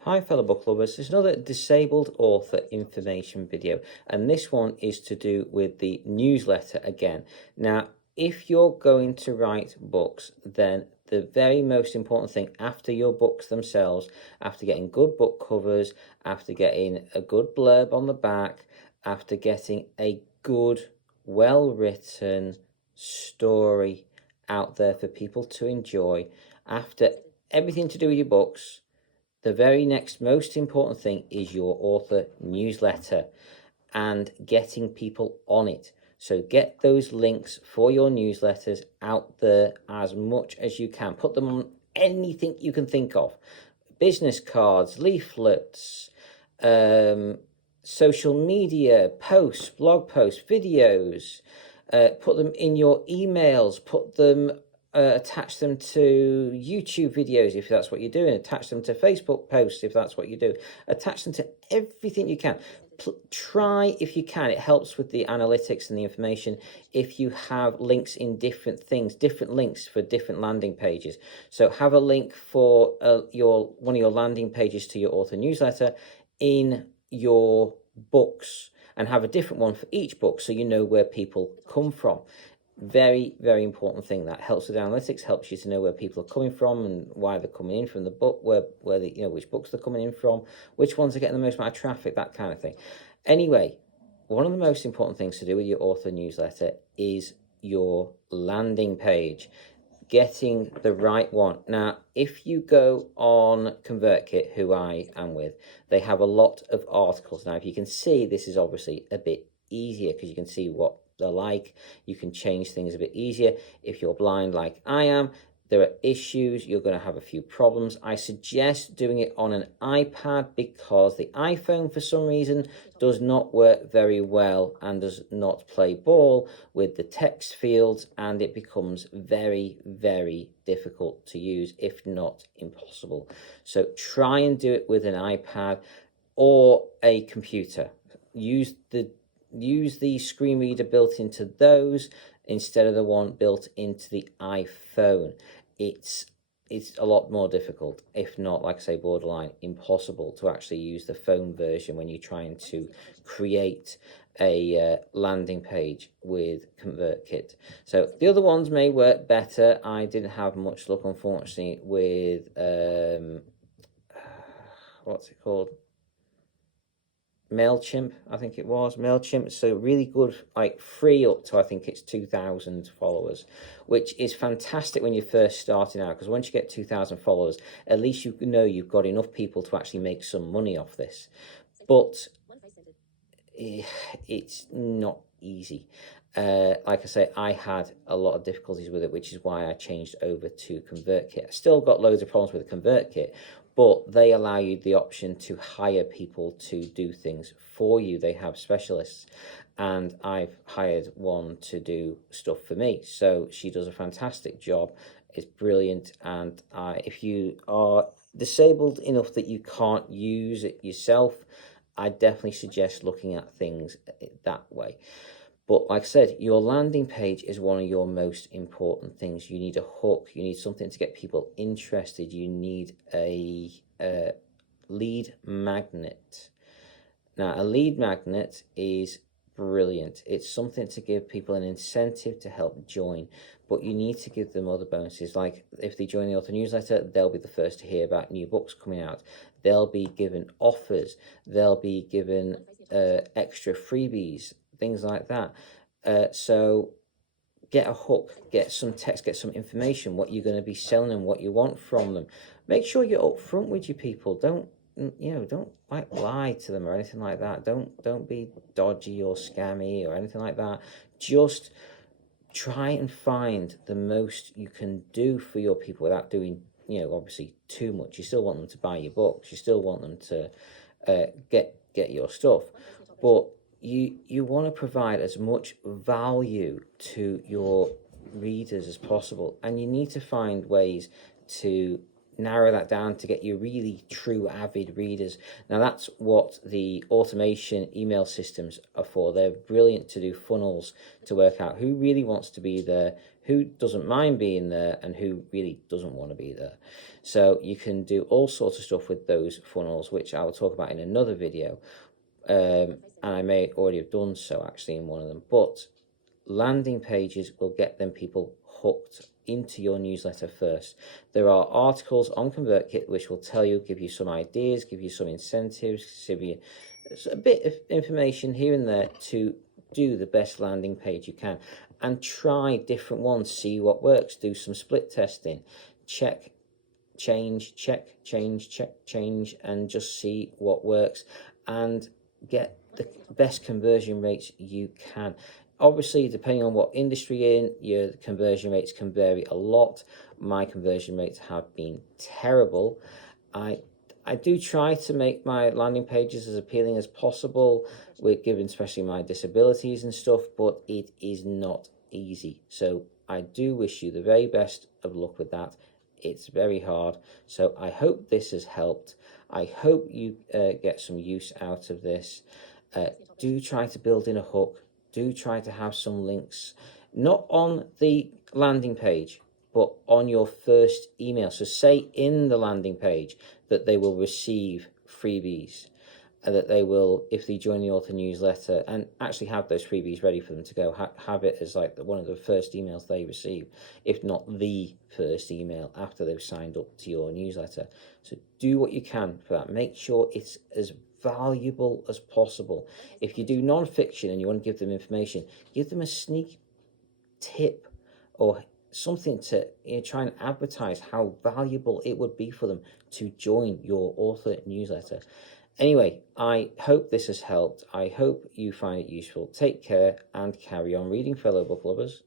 Hi fellow book lovers, there's another disabled author information video, and this one is to do with the newsletter again. Now, if you're going to write books, then the very most important thing after your books themselves, after getting good book covers, after getting a good blurb on the back, after getting a good, well-written story out there for people to enjoy, after everything to do with your books, the very next most important thing is your author newsletter and getting people on it. So get those links for your newsletters out there as much as you can. Put them on anything you can think of. Business cards, leaflets, social media, posts, blog posts, videos. Put them in your emails, put them attach them to YouTube videos if that's what you're doing, attach them to Facebook posts if that's what you do, attach them to everything you can. Try if you can, it helps with the analytics and the information if you have links in different things, different links for different landing pages. So have a link for one of your landing pages to your author newsletter in your books, and have a different one for each book so you know where people come from. Very, very important thing. That helps with analytics, helps you to know where people are coming from and why they're coming in from the book, where they, which books they're coming in from, which ones are getting the most amount of traffic, that kind of thing. Anyway, one of the most important things to do with your author newsletter is your landing page, getting the right one. Now, if you go on ConvertKit, who I am with, they have a lot of articles. Now, if you can see, this is obviously a bit easier because you can see what they're like. You can change things a bit easier. If you're blind like I am, there are issues, you're going to have a few problems. I suggest doing it on an iPad because the iPhone, for some reason, does not work very well and does not play ball with the text fields, and it becomes very, very difficult to use, if not impossible. So try and do it with an iPad or a computer. Use the screen reader built into those instead of the one built into the iPhone. It's a lot more difficult, if not, like I say, borderline impossible to actually use the phone version when you're trying to create a landing page with ConvertKit. So the other ones may work better. I didn't have much luck, unfortunately, with what's it called? MailChimp, I think it was. MailChimp, so really good, like free up to, I think it's 2,000 followers, which is fantastic when you're first starting out, because once you get 2,000 followers, at least you know you've got enough people to actually make some money off this. But it's not easy. Like I say, I had a lot of difficulties with it, which is why I changed over to ConvertKit. I still got loads of problems with ConvertKit, but they allow you the option to hire people to do things for you. They have specialists, and I've hired one to do stuff for me. So she does a fantastic job. It's brilliant. And if you are disabled enough that you can't use it yourself, I definitely suggest looking at things that way. But like I said, your landing page is one of your most important things. You need a hook. You need something to get people interested. You need a lead magnet. Now, a lead magnet is brilliant. It's something to give people an incentive to help join, but you need to give them other bonuses. Like if they join the author newsletter, they'll be the first to hear about new books coming out. They'll be given offers. They'll be given extra freebies, things like that. So get a hook, get some text, get some information, what you're going to be selling and what you want from them. Make sure you're upfront with your people. Don't like lie to them or anything like that. Don't be dodgy or scammy or anything like that. Just try and find the most you can do for your people without doing, obviously too much. You still want them to buy your books. You still want them to get your stuff, but you want to provide as much value to your readers as possible, and you need to find ways to narrow that down to get you really true avid readers. Now that's what the automation email systems are for. They're brilliant to do funnels to work out who really wants to be there, who doesn't mind being there, and who really doesn't want to be there. So you can do all sorts of stuff with those funnels, which I will talk about in another video. And I may already have done so actually in one of them, but landing pages will get them people hooked into your newsletter first. There are articles on ConvertKit which will tell you, give you some ideas, give you some incentives, give you a bit of information here and there to do the best landing page you can, and try different ones, see what works, do some split testing, check, change, check, change, check, change, and just see what works and get the best conversion rates you can. Obviously, depending on what industry you're in, your conversion rates can vary a lot. My conversion rates have been terrible. I do try to make my landing pages as appealing as possible, with given especially my disabilities and stuff, but it is not easy. So I do wish you the very best of luck with that. It's very hard. So I hope this has helped. I hope you get some use out of this. Do try to build in a hook. Do try to have some links, not on the landing page, but on your first email. So say in the landing page that they will receive freebies, and that they will, if they join the author newsletter, and actually have those freebies ready for them to go, have it as like one of the first emails they receive, if not the first email after they've signed up to your newsletter. So do what you can for that. Make sure it's as valuable as possible. If you do non-fiction and you want to give them information, give them a sneak tip or something to try and advertise how valuable it would be for them to join your author newsletter. Anyway, I hope this has helped. I hope you find it useful. Take care and carry on reading, fellow book lovers.